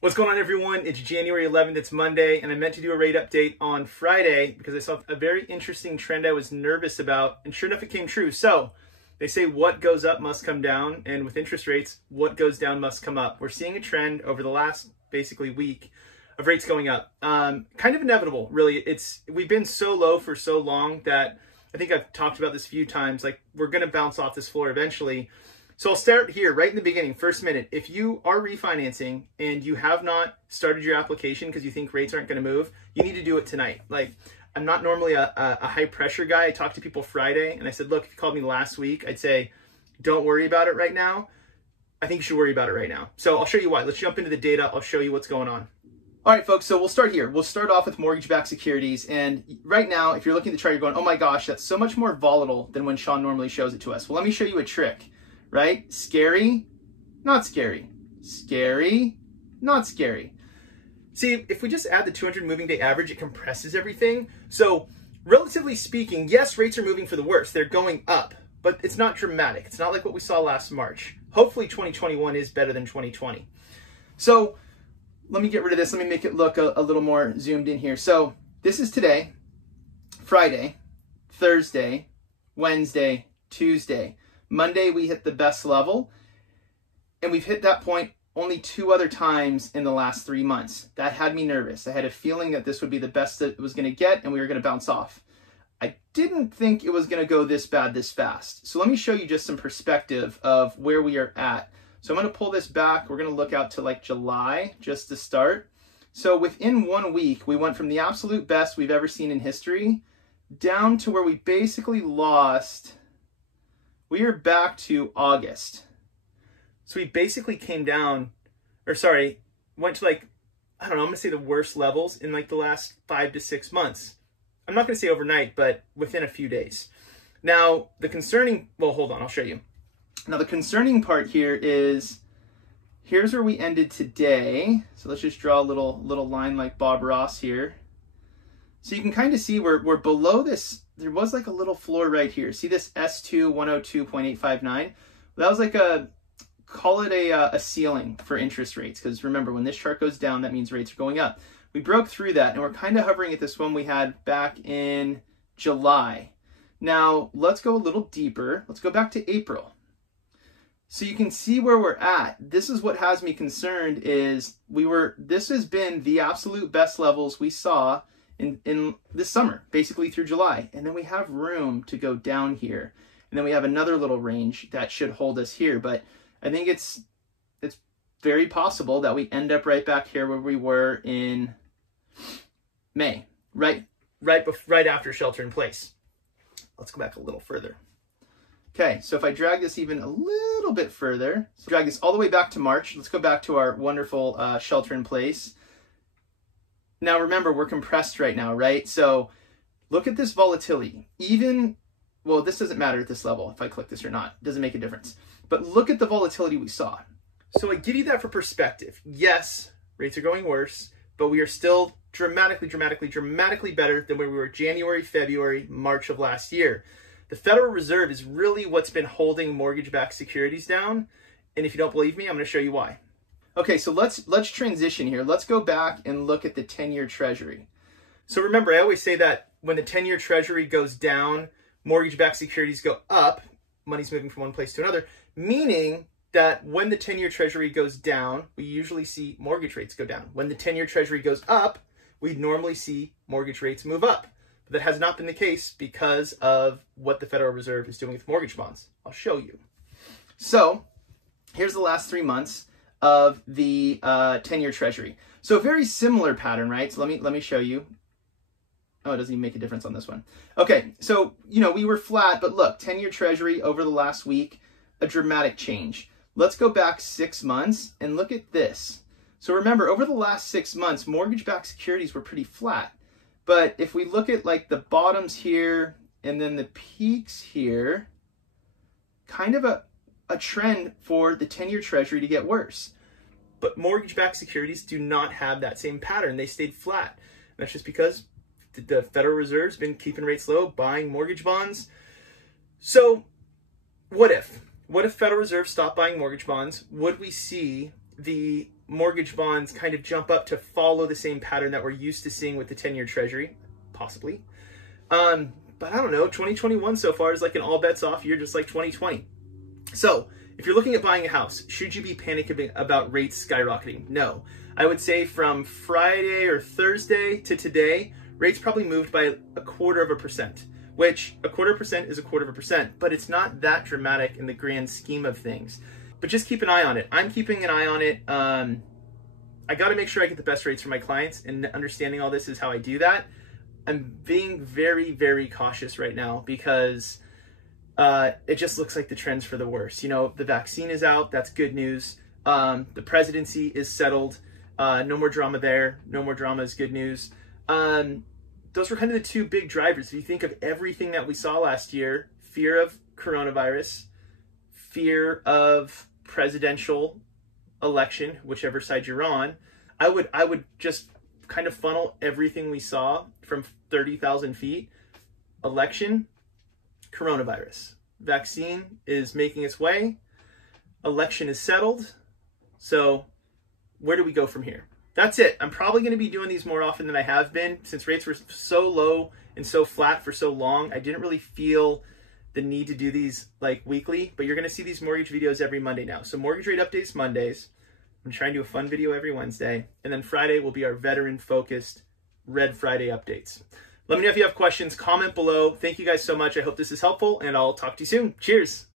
What's going on, everyone? It's January 11th, it's Monday, and I meant to do a rate update on Friday because I saw a very interesting trend I was nervous about, and sure enough, it came true. So they say what goes up must come down, and with interest rates, what goes down must come up. We're seeing a trend over the last basically week of rates going up. Kind of inevitable, really. We've been so low for so long that I think I've talked about this a few times, like we're going to bounce off this floor eventually. So I'll start here right in the beginning, first minute. If you are refinancing and you have not started your application because you think rates aren't going to move, you need to do it tonight. Like, I'm not normally a high pressure guy. I talked to people Friday and I said, look, if you called me last week, I'd say, don't worry about it right now. I think you should worry about it right now. So I'll show you why. Let's jump into the data. I'll show you what's going on. All right, folks, so we'll start here. We'll start off with mortgage-backed securities. And right now, if you're looking at the chart, you're going, oh my gosh, that's so much more volatile than when Sean normally shows it to us. Well, let me show you a trick. Right? Scary, not scary. Scary, not scary. See, if we just add the 200 moving day average, it compresses everything. So relatively speaking, yes, rates are moving for the worse. They're going up, but it's not dramatic. It's not like what we saw last March. Hopefully 2021 is better than 2020. So let me get rid of this. Let me make it look a little more zoomed in here. So this is today, Friday, Thursday, Wednesday, Tuesday. Monday, we hit the best level, and we've hit that point only 2 other times in the last 3 months. That had me nervous. I had a feeling that this would be the best that it was going to get, and we were going to bounce off. I didn't think it was going to go this bad this fast. So let me show you just some perspective of where we are at. So I'm going to pull this back. We're going to look out to like July just to start. So within 1 week, we went from the absolute best we've ever seen in history down to where we basically lost. We are back to August. So we basically came down, or sorry, went to like, I don't know, I'm going to say the worst levels in like the last 5 to 6 months. I'm not going to say overnight, but within a few days. Now, the concerning, well, hold on, I'll show you. Now, the concerning part here is, here's where we ended today. So let's just draw a little line like Bob Ross here. So you can kind of see we're below this. There was like a little floor right here. See this S2 102.859? That was like call it a ceiling for interest rates. Because remember, when this chart goes down, that means rates are going up. We broke through that, and we're kind of hovering at this one we had back in July. Now, let's go a little deeper. Let's go back to April. So you can see where we're at. This is what has me concerned is this has been the absolute best levels we saw in this summer, basically through July. And then we have room to go down here. And then we have another little range that should hold us here. But I think it's very possible that we end up right back here where we were in May, right after shelter in place. Let's go back a little further. Okay, so if I drag this even a little bit further, so drag this all the way back to March. Let's go back to our wonderful shelter in place. Now, remember, we're compressed right now, right? So look at this volatility. Well, this doesn't matter at this level, if I click this or not. It doesn't make a difference. But look at the volatility we saw. So I give you that for perspective. Yes, rates are going worse, but we are still dramatically better than where we were January, February, March of last year. The Federal Reserve is really what's been holding mortgage-backed securities down. And if you don't believe me, I'm going to show you why. Okay, so let's transition here. Let's go back and look at the 10-year Treasury. So remember, I always say that when the 10-year Treasury goes down, mortgage-backed securities go up. Money's moving from one place to another, meaning that when the 10-year Treasury goes down, we usually see mortgage rates go down. When the 10-year Treasury goes up, we normally see mortgage rates move up. But that has not been the case because of what the Federal Reserve is doing with mortgage bonds. I'll show you. So here's the last 3 months of the 10-year Treasury. So a very similar pattern, right? So let me show you. Oh, it doesn't even make a difference on this one. Okay, so, we were flat, but look, 10-year Treasury over the last week, a dramatic change. Let's go back 6 months and look at this. So remember, over the last 6 months, mortgage-backed securities were pretty flat. But if we look at like the bottoms here and then the peaks here, kind of a trend for the 10-year Treasury to get worse. But mortgage-backed securities do not have that same pattern. They stayed flat. That's just because the Federal Reserve's been keeping rates low, buying mortgage bonds. So what if Federal Reserve stopped buying mortgage bonds? Would we see the mortgage bonds kind of jump up to follow the same pattern that we're used to seeing with the 10-year treasury, possibly. But I don't know, 2021 so far is like an all bets off year, just like 2020. So if you're looking at buying a house, should you be panicking about rates skyrocketing? No. I would say from Friday or Thursday to today, rates probably moved by 0.25%, which 0.25% is 0.25%, but it's not that dramatic in the grand scheme of things. But just keep an eye on it. I'm keeping an eye on it. I got to make sure I get the best rates for my clients, and understanding all this is how I do that. I'm being very, very cautious right now because it just looks like the trend's for the worse. You know, the vaccine is out. That's good news. The presidency is settled. No more drama there. No more drama is good news. Those were kind of the two big drivers. If you think of everything that we saw last year, fear of coronavirus, fear of presidential election, whichever side you're on, I would just kind of funnel everything we saw from 30,000 feet. Election, coronavirus. Vaccine is making its way. Election is settled. So where do we go from here? That's it. I'm probably going to be doing these more often than I have been. Since rates were so low and so flat for so long, I didn't really feel the need to do these like weekly, but you're going to see these mortgage videos every Monday now. So mortgage rate updates Mondays. I'm trying to do a fun video every Wednesday. And then Friday will be our veteran focused Red Friday updates. Let me know if you have questions, comment below. Thank you guys so much. I hope this is helpful, and I'll talk to you soon. Cheers.